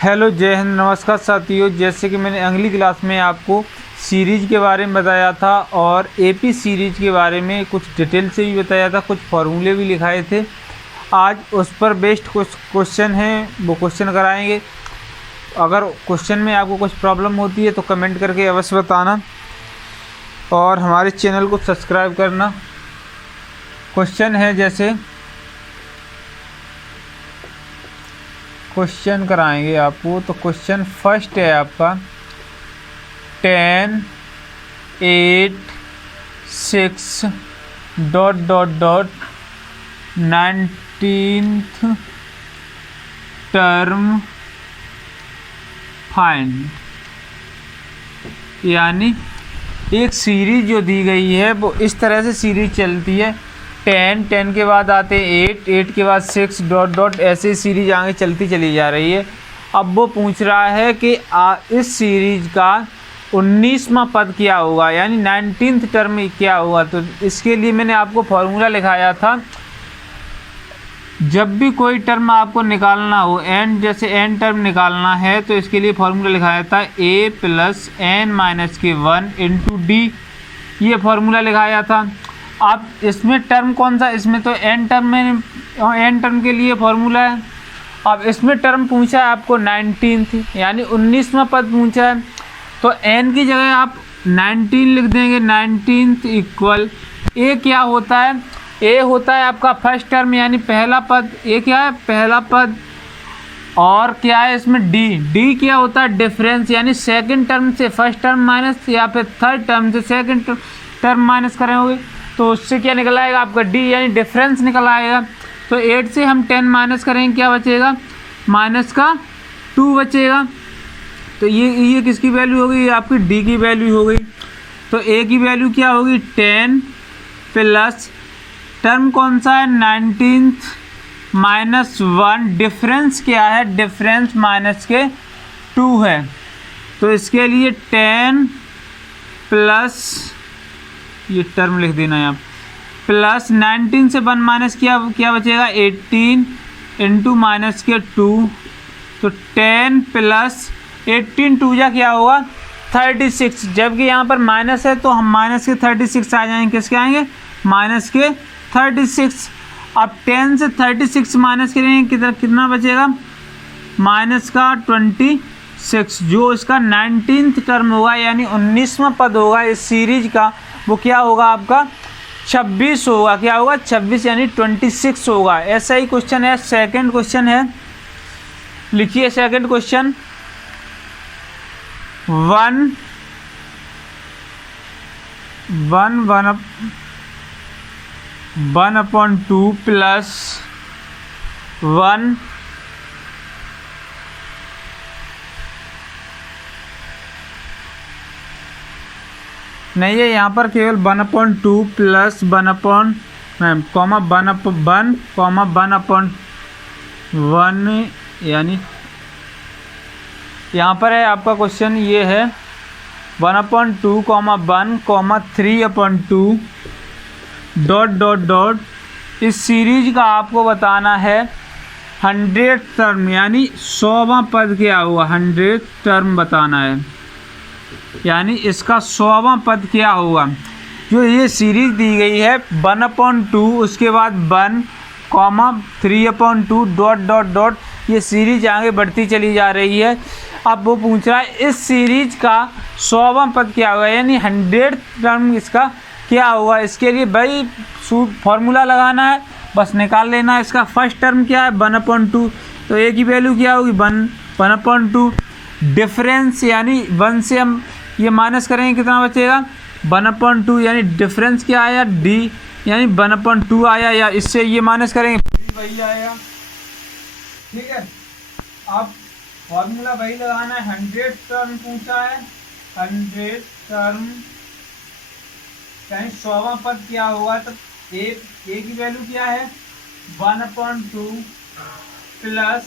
Hello, जय हिंद, नमस्कार साथियों। जैसे कि मैंने अगली क्लास में आपको सीरीज के बारे में बताया था और एपी सीरीज के बारे में कुछ डिटेल से भी बताया था, कुछ फार्मूले भी लिखाए थे। आज उस पर बेस्ड कुछ क्वेश्चन हैं, वो क्वेश्चन कराएंगे। अगर क्वेश्चन में आपको कुछ प्रॉब्लम होती है तो कमेंट करके अवश्य बताना और हमारे चैनल को सब्सक्राइब करना। क्वेश्चन है, जैसे क्वेश्चन कराएंगे आपको। तो क्वेश्चन फर्स्ट है आपका 10, 8, 6 ... 19th टर्म फाइंड। यानी एक सीरीज जो दी गई है वो इस तरह से सीरीज चलती है। 10 के बाद आते हैं 8 के बाद 6 ... ऐसे सीरीज आगे चलती चली जा रही है। अब वो पूछ रहा है कि इस सीरीज का 19वां पद क्या होगा, यानी 19th टर्म क्या होगा। तो इसके लिए मैंने आपको फॉर्मूला लिखाया था। जब भी कोई टर्म आपको निकालना हो, जैसे n टर्म निकालना है, तो इसके लिए फॉर्मूला लिखाया था a + n-1 × d। ये फॉर्मूला लिखाया था। अब इसमें टर्म कौन सा, इसमें तो n टर्म के लिए फॉर्मूला है। अब इसमें टर्म पूछा है आपको 19th, यानी 19वां पद पूछा है। तो n की जगह आप 19 लिख देंगे। 19th इक्वल a क्या होता है, a होता है आपका फर्स्ट टर्म यानी पहला पद। a क्या है, पहला पद। और क्या है इसमें d क्या होता है, डिफरेंस, यानी सेकंड टर्म से फर्स्ट टर्म माइनस या फिर थर्ड टर्म से सेकंड टर्म माइनस करेंगे तो उससे क्या निकल आएगा आपका d, यानी डिफरेंस निकल आएगा। तो 8 से हम 10 माइनस करेंगे, क्या बचेगा, -2 बचेगा। तो ये किसकी वैल्यू हो गई, आपकी d की वैल्यू हो गई। तो a की वैल्यू क्या होगी, 10 प्लस टर्म कौन सा है, 19th -1, डिफरेंस क्या है, डिफरेंस -2 है। तो इसके लिए 10 प्लस, ये टर्म लिख देना है आप, प्लस 19 से 1 माइनस क्या बचेगा, 18 × -2। तो 10 प्लस 18 2 जा क्या होगा, 36। जबकि यहाँ पर माइनस है तो हम माइनस के 36 आ जाएंगे। किसके आएंगे, माइनस के 36। अब 10 से 36 माइनस करेंगे, कितना बचेगा, -26। जो इसका 19th टर्म होगा यानी 19वां पद होगा इस सीरीज का, वो क्या होगा आपका 26 होगा। क्या होगा, 26, यानी 26 होगा। ऐसा ही क्वेश्चन है, सेकंड क्वेश्चन है, लिखिए सेकंड क्वेश्चन। 1/2 प्लस 1 नहीं है, यहाँ पर केवल 1/2 प्लस 1/1, यानी यहाँ पर है आपका क्वेश्चन, ये है 1/2, 1, 3/2 ... इस सीरीज का आपको बताना है 100th टर्म, यानी 100वां पद क्या हुआ, 100th टर्म बताना है, यानी इसका 100वां पद क्या होगा। जो ये सीरीज दी गई है 1/2, उसके बाद 1, 3/2 ... ये सीरीज आगे बढ़ती चली जा रही है। अब वो पूछ रहा है इस सीरीज का 100वां पद क्या होगा, यानी 100th टर्म इसका क्या होगा। इसके लिए भाई फॉर्मूला लगाना है, बस निकाल लेना है। इसका फर्स्ट टर्म क्या है, 1/2। तो a की वैल्यू क्या होगी, 1/2। डिफरेंस यानी 1 से हम ये माइनस करेंगे, कितना बचेगा, 1/2, यानी डिफरेंस क्या आया, d, यानी 1/2 आया, या इससे ये माइनस करेंगे वही आएगा। ठीक है, अब फॉर्मूला वही लगाना है। 100th टर्म पूछा है, 100th टर्म यानी 100वां पद क्या होगा। तो a की वैल्यू क्या है, 1/2 प्लस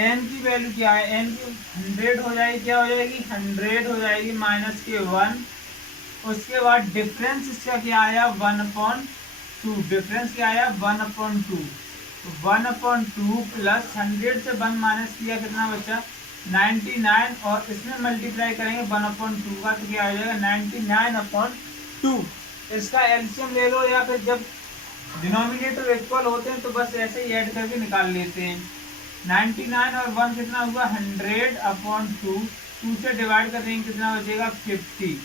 n की वैल्यू क्या है, n की 100 हो जाएगी, क्या हो जाएगी, 100 हो जाएगी -1। उसके बाद डिफरेंस इसका क्या आया, 1/2। डिफरेंस क्या आया, 1/2। तो 1/2 प्लस 100 से 1 माइनस किया, कितना बचा, 99 और इसमें मल्टीप्लाई करेंगे 1/2 का, तो क्या आ जाएगा 99/2। इसका एलसीएम ले लो, या फिर जब डिनोमिनेटर इक्वल होते हैं तो बस ऐसे ही ऐड करके निकाल लेते हैं। 99 और 1 कितना हुआ 100/2, 2 से डिवाइड कर देंगे कितना बचेगा 50,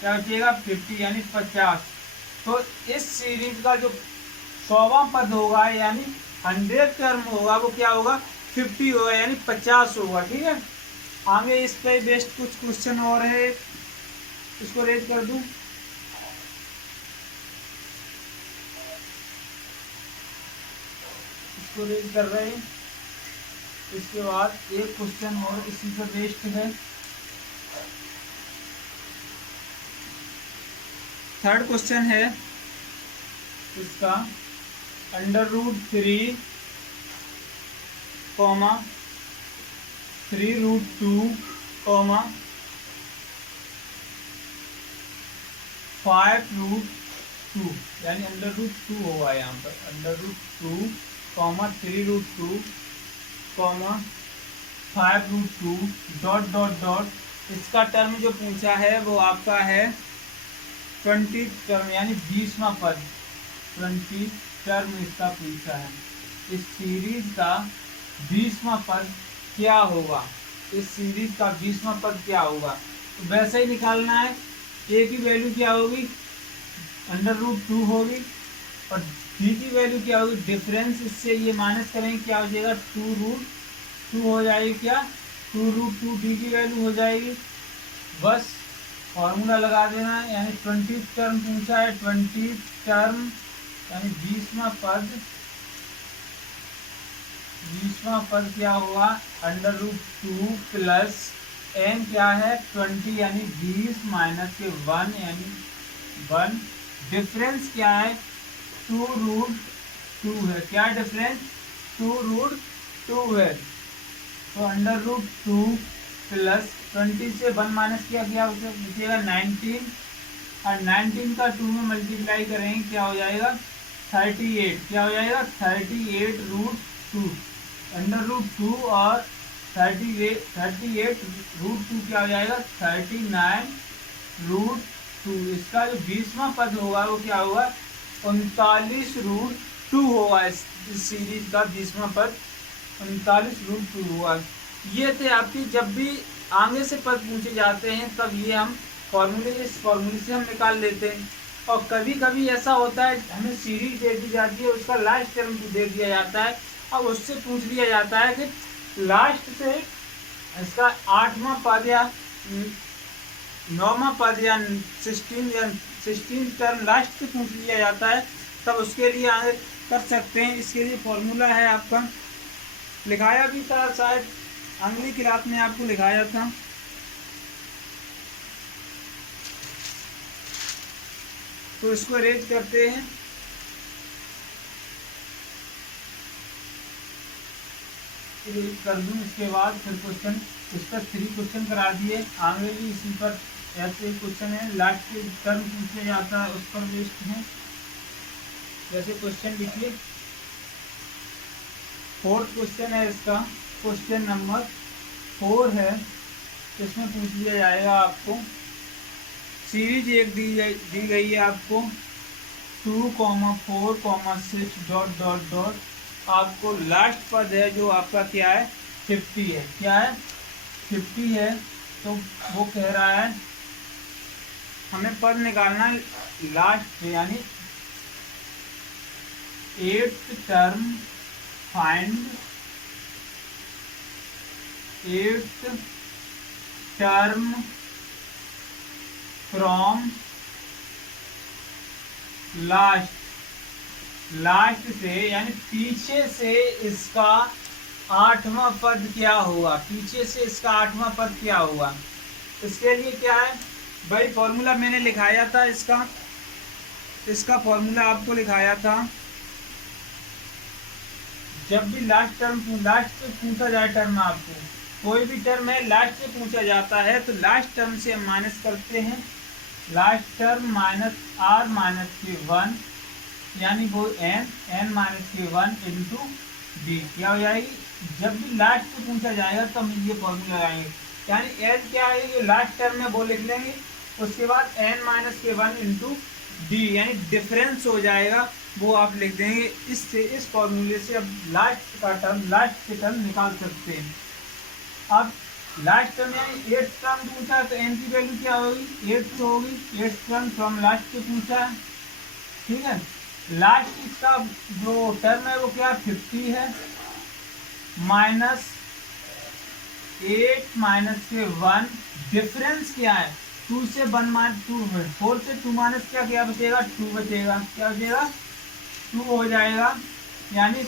क्या बचेगा 50 यानी 50। तो इस सीरीज का जो 100वां पद होगा यानी 100 टर्म होगा वो क्या होगा 50 होगा यानी 50 होगा। ठीक है, आगे इस पे बेस्ट कुछ क्वेश्चन और है, इसको रेज कर दूं। इसको रेज कर रहे हैं, इसके बाद एक क्वेश्चन और इसी पर बेस्ड है। थर्ड क्वेश्चन है इसका √3, 3√2, 5√2 यानी √2 होगा यहाँ पर √2, 3√2, 5√2 डॉट डॉट डॉट। इसका टर्म जो पूछा है वो आपका है 20 टर्म यानी 20वां पद, 20 टर्म इसका पूछा है। इस सीरीज का 20वां पद क्या होगा, इस सीरीज का 20वां पद क्या होगा, तो वैसे ही निकालना है। ए की वैल्यू क्या होगी √2 होगी और डी की वैल्यू क्या होगी, डिफरेंस इससे ये माइनस करेंगे क्या हो जाएगा 2√2 हो जाएगी, क्या 2√2 डी की वैल्यू हो जाएगी। बस फॉर्मूला लगा देना है, यानी 20 टर्म पूछा है, 20 टर्म यानी 20वां पद, 20वां पद क्या होगा √2 प्लस n क्या है 20 यानी 20 माइनस के 1 यानी 1, डिफरेंस क्या है 2√2 है, क्या डिफरेंस 2√2 है। तो √2 प्लस 20 से 1 माइनस किया क्या बचेगा 19 और 19 का 2 में मल्टीप्लाई करेंगे क्या हो जाएगा 38, क्या हो जाएगा 38√2, √2 और 38√2 क्या हो जाएगा 39√2। इसका जो 20वां पद होगा वो क्या होगा 39√2 होगा। इस सीरीज का 20वां पद 39√2 होगा। ये थे आपकी, जब भी आगे से पद पूछे जाते हैं तब ये हम इस फॉर्मूले से हम निकाल लेते हैं। और कभी कभी ऐसा होता है हमें सीरीज दे दी जाती है, उसका लास्ट टर्म दे दिया जाता है, अब उससे पूछ लिया जाता है कि लास्ट से इसका 8वां पद या 9वां पद या 16 टर्म लास्ट से पूछ लिया जाता है, तब उसके लिए आगे कर सकते हैं। इसके लिए फॉर्मूला है आपका, लिखाया भी था शायद अगली क्लास में आपको लिखाया था। तो इसको रेज करते हैं। कर दूं, इसके बाद फिर क्वेश्चन इस पर 3 क्वेश्चन करा दिए, आगे भी इसी पर ऐसे क्वेश्चन है, लास्ट के टर्म पूछा जाता है उस पर बेस्ड है। जैसे क्वेश्चन लिखिए, 4th क्वेश्चन है इसका, क्वेश्चन नंबर 4 है। इसमें पूछ लिया जाएगा आपको सीरीज एक दी गई है आपको 2, 4, 6 डॉट डॉट डॉट, आपको लास्ट पद है जो आपका क्या है 50 है, क्या है 50 है। तो वो कह रहा है हमें पद निकालना लास्ट यानी 8th term, find 8th term from last से यानी पीछे से इसका 8वां पद क्या होगा, पीछे से इसका 8वां पद क्या होगा। इसके लिए क्या है भाई, फॉर्मूला मैंने लिखाया था, इसका फॉर्मूला आपको लिखाया था। जब भी लास्ट से पूछा जाए टर्म, आपको कोई भी टर्म है लास्ट से पूछा जाता है तो लास्ट टर्म से हम माइनस करते हैं, last term minus r minus के 1 यानी वो n माइनस के 1 इंटू डी, क्या हो जाएगी जब भी लास्ट से पूछा जाएगा तो हम ये फॉर्मूला लगाएंगे, यानी एन क्या है ये लास्ट टर्म में वो लिख लेंगे, उसके बाद एन माइनस के वन इंटू डी यानी डिफरेंस हो जाएगा वो आप लिख देंगे। इससे इस फॉर्मूले से अब लास्ट का टर्म लास्ट के टर्म निकाल सकते हैं। अब लास्ट टर्म यानी एट्थ टर्म पूछा है तो एन की वैल्यू क्या होगी, एट्थ होगी, एट्थ टर्म फ्रॉम लास्ट से पूछा है, ठीक है। लास्ट इसका जो टर्म है वो क्या 50 है, माइनस 8 माइनस के 1, डिफरेंस क्या है 2 से 1 माइनस 2, 4 से 2 माइनस क्या बचेगा 2 बचेगा, क्या बचेगा 2 हो जाएगा, यानी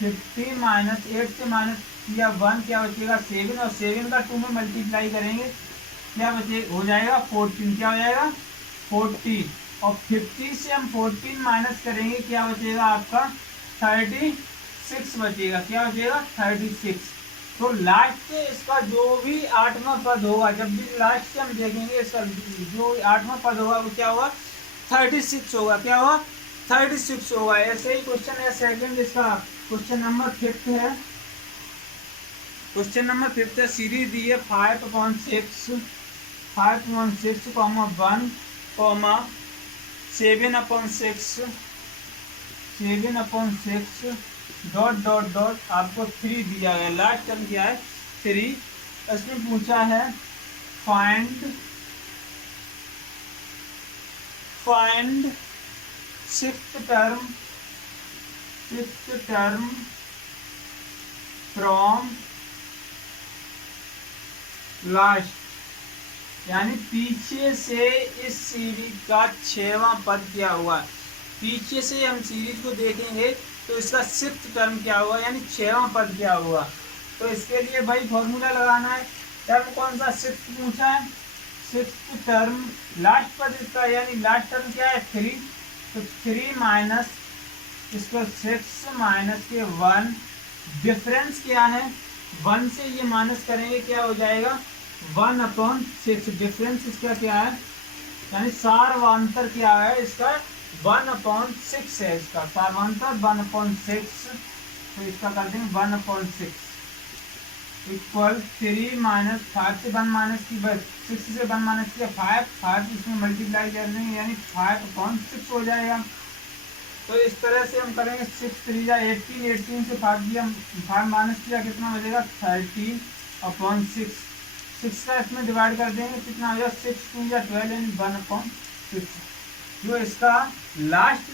50 माइनस 8 से माइनस किया 1 क्या बचेगा 7, और 7 का 2 में मल्टीप्लाई करेंगे क्या बचे हो जाएगा 14, क्या हो जाएगा 14, और 50 से हम 14 माइनस करेंगे क्या बचेगा आपका 36 बचेगा, क्या बचेगा 36। तो लास्ट से इसका जो भी 8वां पद होगा, जब भी लास्ट से हम देखेंगे इसका जो 8वां पद होगा वो क्या होगा 36 होगा, क्या होगा 36 होगा। ऐसे ही क्वेश्चन है सेकंड, इसका क्वेश्चन नंबर 5 है, क्वेश्चन नंबर 5 है, सीरीज दी है 5/6 5/6 1 7/6 7/6 डॉट डॉट डॉट आपको 3 दिया गया, लास्ट टर्म क्या है 3। इसमें पूछा है find sixth term from last, यानी पीछे से इस सीरीज का 6वां पद क्या हुआ, पीछे से हम सीरीज को देखेंगे तो इसका सिक्स्थ टर्म क्या हुआ यानी 6वां पद क्या हुआ। तो इसके लिए भाई फॉर्मूला लगाना है, टर्म कौन सा सिक्स्थ पूछा है, सिक्स्थ टर्म लास्ट पद इसका यानी लास्ट टर्म क्या है 3, तो 3 माइनस इसको 6 माइनस के 1, डिफरेंस क्या है 1 से ये माइनस करेंगे क्या हो जाएगा 1/6, डिफरेंस इसका क्या है यानी सारवांतर क्या है इसका 1/6 है, इसका सारवांतर 1/6, तो इसका कर देंगे 1/6 इक्वल 3 माइनस 5 से 1 माइनस की 6 से 1 माइनस किया 5 इसमें मल्टीप्लाई कर देंगे यानी 5/6 हो जाएगा। तो इस तरह से हम करेंगे 6 3 या 18 से 5 माइनस किया कितना बचेगा 13/6, 6 का इसमें डिवाइड कर देंगे कितना हो जाएगा 6 2 या 12 यानी 1/6। जो इसका लास्ट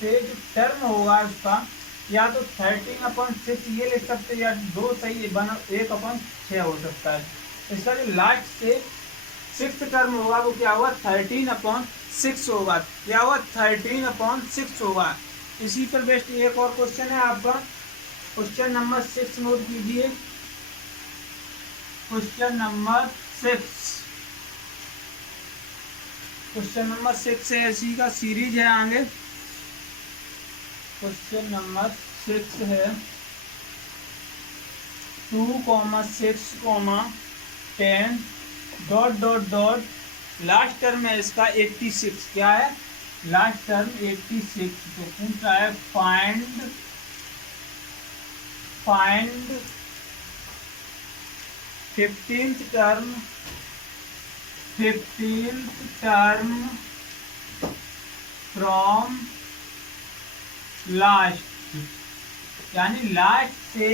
से जो टर्म होगा उसका या तो 13/6 ये लिख सकते हैं या 2 सही 1/6 हो सकता है। इसका जो लास्ट से सिक्स्थ टर्म होगा वो क्या होगा 13/6 होगा, क्या होगा 13/6 होगा। इसी पर बेस्ड एक और क्वेश्चन है आपका, क्वेश्चन नंबर 6 नोट कीजिए, क्वेश्चन नंबर 6 है, इसी का सीरीज है आगे। क्वेश्चन नंबर 6 है 2,6,10 dot dot dot last term है इसका 86, क्या है लास्ट टर्म 86। तो पूछा है find 15th term from last, यानी लास्ट से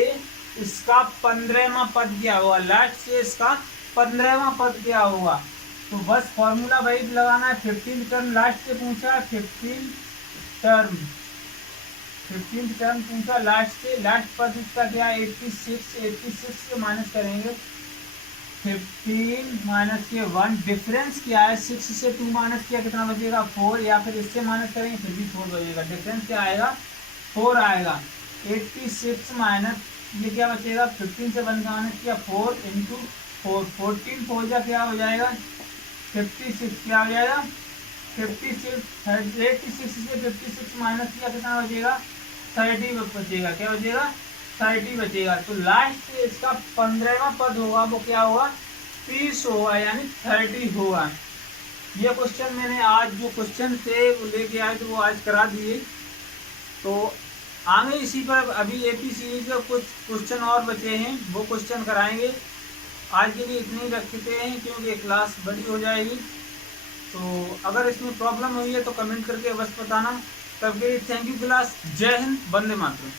इसका 15वां पद क्या हुआ, लास्ट से इसका 15वां पद क्या हुआ। तो बस फॉर्मूला भाई लगाना है, 15th टर्म लास्ट से पूछा, 15th टर्म पूछा लास्ट से, लास्ट पद इसका क्या है 86 से माइनस करेंगे 15 माइनस के 1, डिफरेंस क्या है 6 से 2 माइनस किया कितना बचेगा 4, या फिर इससे माइनस करेंगे फिर भी 4 बचेगा, डिफरेंस क्या आएगा 4 आएगा। 86 माइनस ये क्या बचेगा 15 से 1 का माइनस किया 4 इंटू 4, 14 4 जा क्या हो जाएगा 56, क्या हो जाएगा 56, 86 से 56 माइनस किया कितना बचेगा 30 बचेगा, क्या बचेगा 30 बचेगा। तो लास्ट से इसका 15वां पद होगा वो क्या होगा 30 होगा यानी 30 होगा। ये क्वेश्चन मैंने आज जो क्वेश्चन थे वो लेके आए थे वो आज करा दिए। तो आगे इसी पर अभी एपी सीरीज का कुछ क्वेश्चन और बचे हैं, वो क्वेश्चन कराएंगे। आज के लिए इतने ही रखते हैं क्योंकि क्लास बड़ी हो जाएगी। तो अगर इसमें प्रॉब्लम हुई है तो कमेंट करके अवश्य बताना। तब के लिए थैंक यू क्लास। जय हिंद, वंदे मातरम।